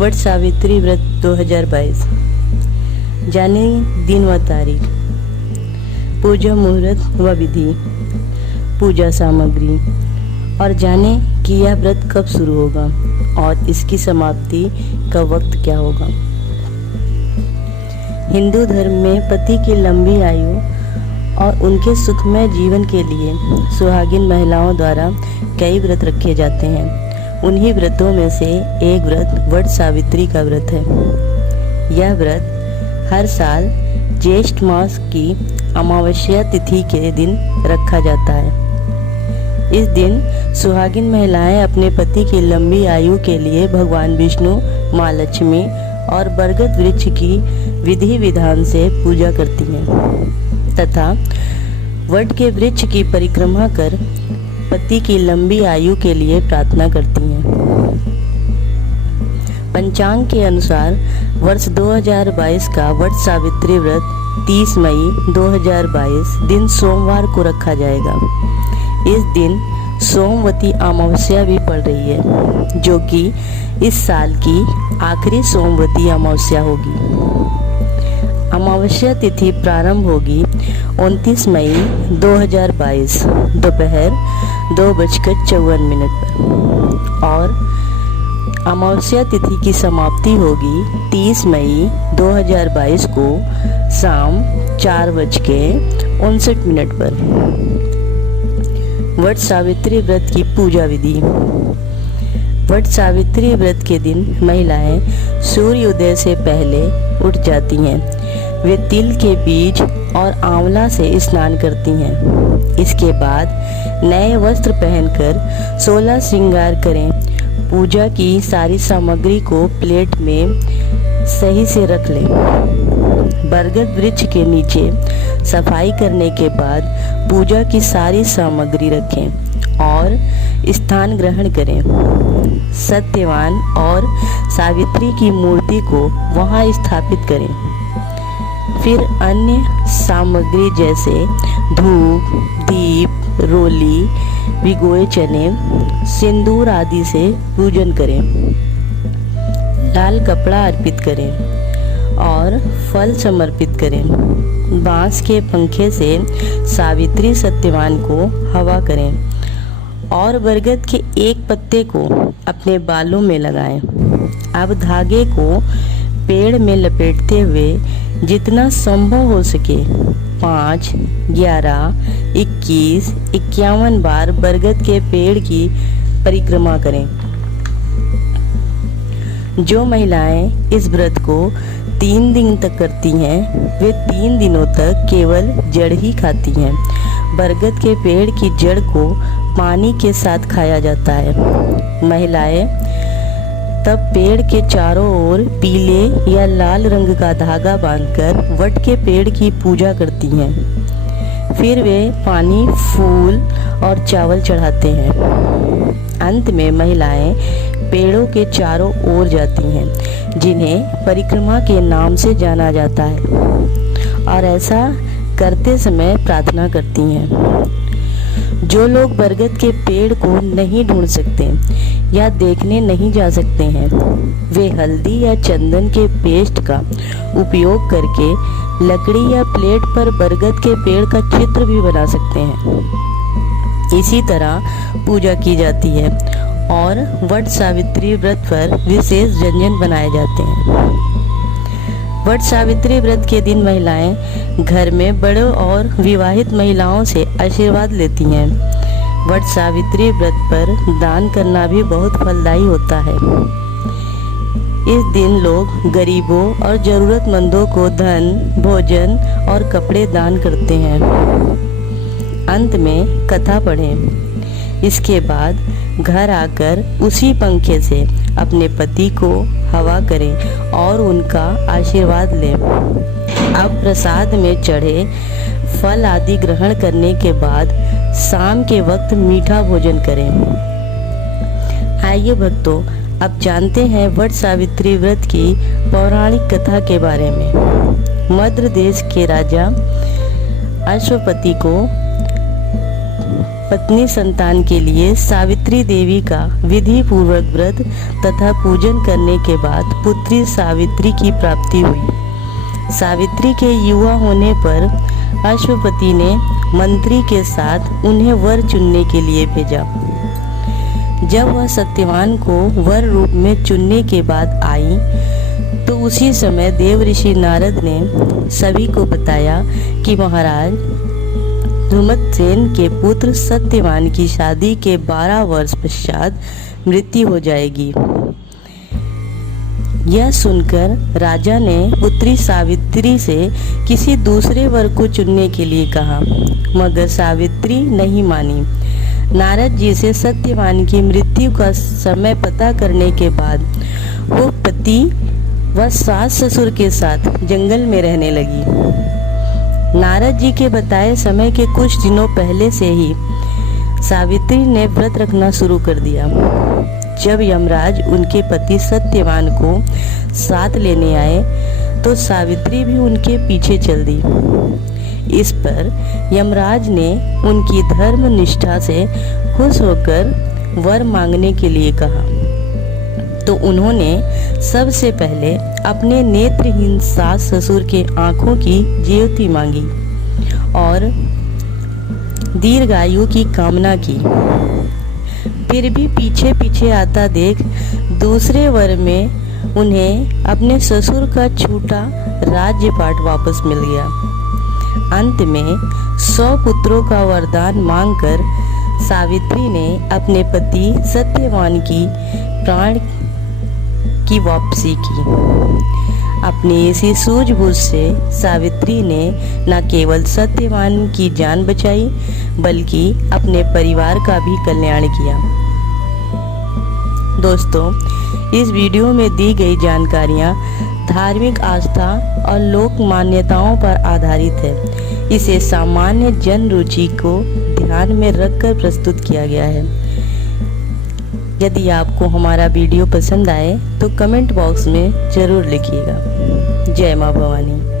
वट सावित्री व्रत 2022। जाने दिन व तारीख, पूजा मुहूर्त व विधि, पूजा सामग्री और जाने कि यह व्रत कब शुरू होगा और इसकी समाप्ति का वक्त क्या होगा। हिंदू धर्म में पति की लंबी आयु और उनके सुखमय जीवन के लिए सुहागिन महिलाओं द्वारा कई व्रत रखे जाते हैं। उन्हीं व्रतों में से एक व्रत वट सावित्री का व्रत है। यह व्रत हर साल ज्येष्ठ मास की अमावस्या तिथि के दिन रखा जाता है। इस दिन सुहागिन महिलाएं अपने पति की लंबी आयु के लिए भगवान विष्णु, माँ लक्ष्मी और बरगद वृक्ष की विधि विधान से पूजा करती हैं तथा वट के वृक्ष की परिक्रमा कर पति की लंबी आयु के लिए प्रार्थना करती हैं। पंचांग के अनुसार वर्ष 2022 का वट सावित्री व्रत 30 मई 2022 दिन सोमवार को रखा जाएगा। इस दिन सोमवती अमावस्या भी पड़ रही है, जो कि इस साल की आखिरी सोमवती अमावस्या होगी। अमावस्या तिथि प्रारंभ होगी 29 मई 2022 दोपहर 2:54 पर और अमावस्या तिथि की समाप्ति होगी 30 मई 2022 को शाम 4:59 पर। वट सावित्री व्रत की पूजा विधि। वट सावित्री व्रत के दिन महिलाएं सूर्योदय से पहले उठ जाती हैं। वे तिल के बीज और आंवला से स्नान करती हैं। इसके बाद नए वस्त्र पहनकर 16 श्रृंगार करें। पूजा की सारी सामग्री को प्लेट में सही से रख लें। बरगद वृक्ष के नीचे सफाई करने के बाद पूजा की सारी सामग्री रखें और स्थान ग्रहण करें। सत्यवान और सावित्री की मूर्ति को वहां स्थापित करें। फिर अन्य सामग्री जैसे धूप, दीप, रोली, भिगोए चने, सिंदूर आदि से पूजन करें। लाल कपड़ा अर्पित करें और फल समर्पित करें। बांस के पंखे से सावित्री सत्यवान को हवा करें और बरगद के एक पत्ते को अपने बालों में लगाएं। अब धागे को पेड़ में लपेटते हुए जितना संभव हो सके 5, 11, 21, 51 बार बरगद के पेड़ की परिक्रमा करें। जो महिलाएं इस व्रत को 3 दिन तक करती हैं, वे 3 दिनों तक केवल जड़ ही खाती हैं। बरगद के पेड़ की जड़ को पानी के साथ खाया जाता है। महिलाएं तब पेड़ के चारों ओर पीले या लाल रंग का धागा बांधकर वट के पेड़ की पूजा करती हैं। फिर वे पानी, फूल और चावल चढ़ाते हैं। अंत में महिलाएं पेड़ों के चारों ओर जाती हैं, जिन्हें परिक्रमा के नाम से जाना जाता है, और ऐसा करते समय प्रार्थना करती हैं। जो लोग बरगद के पेड़ को नहीं ढूंढ सकते या देखने नहीं जा सकते हैं, वे हल्दी या चंदन के पेस्ट का उपयोग करके लकड़ी या प्लेट पर बरगद के पेड़ का चित्र भी बना सकते हैं। इसी तरह पूजा की जाती है और वट सावित्री व्रत पर विशेष व्यंजन बनाए जाते हैं। वट सावित्री व्रत के दिन महिलाएं घर में बड़ों और विवाहित महिलाओं से आशीर्वाद लेती हैं। वट सावित्री व्रत पर दान करना भी बहुत फलदायी होता है। इस दिन लोग गरीबों और जरूरतमंदों को धन, भोजन और कपड़े दान करते हैं। अंत में कथा पढ़ें। इसके बाद घर आकर उसी पंखे से अपने पति को हवा करें और उनका आशीर्वाद लें। अब प्रसाद में चढ़े फल आदि ग्रहण करने के बाद शाम के वक्त मीठा भोजन करें। आइए भक्तों, अब जानते हैं वट सावित्री व्रत की पौराणिक कथा के बारे में। मद्र देश के राजा अश्वपति को पत्नी संतान के लिए सावित्री देवी का विधि पूर्वक व्रत तथा पूजन करने के बाद पुत्री सावित्री की प्राप्ति हुई। सावित्री के युवा होने पर अश्वपति ने मंत्री के साथ उन्हें वर चुनने के लिए भेजा। जब वह सत्यवान को वर रूप में चुनने के बाद आई तो उसी समय देवऋषि नारद ने सभी को बताया कि महाराज धूमत्सेन के पुत्र सत्यवान की शादी के 12 वर्ष पश्चात मृत्यु हो जाएगी। यह सुनकर राजा ने पुत्री सावित्री से किसी दूसरे वर को चुनने के लिए कहा, मगर सावित्री नहीं मानी। नारद जी से सत्यवान की मृत्यु का समय पता करने के बाद वो पति व सास ससुर के साथ जंगल में रहने लगी। नारद जी के बताए समय के कुछ दिनों पहले से ही सावित्री ने व्रत रखना शुरू कर दिया। जब यमराज उनके पति सत्यवान को साथ लेने आए तो सावित्री भी उनके पीछे चल दी। इस पर यमराज ने उनकी धर्म निष्ठा से खुश होकर वर मांगने के लिए कहा तो उन्होंने सबसे पहले अपने नेत्रहीन सास ससुर के आंखों की ज्योति मांगी और दीर्घायु की कामना की। फिर भी पीछे पीछे आता देख दूसरे वर में उन्हें अपने ससुर का छूटा राज्यपाट वापस मिल गया। अंत में 100 पुत्रों का वरदान मांगकर सावित्री ने अपने पति सत्यवान की प्राण की वापसी की। अपनी इसी सूझबूझ से सावित्री ने न केवल सत्यवान की जान बचाई बल्कि अपने परिवार का भी कल्याण किया। दोस्तों, इस वीडियो में दी गई जानकारियाँ धार्मिक आस्था और लोक मान्यताओं पर आधारित है। इसे सामान्य जन रुचि को ध्यान में रखकर प्रस्तुत किया गया है। यदि आपको हमारा वीडियो पसंद आए तो कमेंट बॉक्स में ज़रूर लिखिएगा। जय माँ भवानी।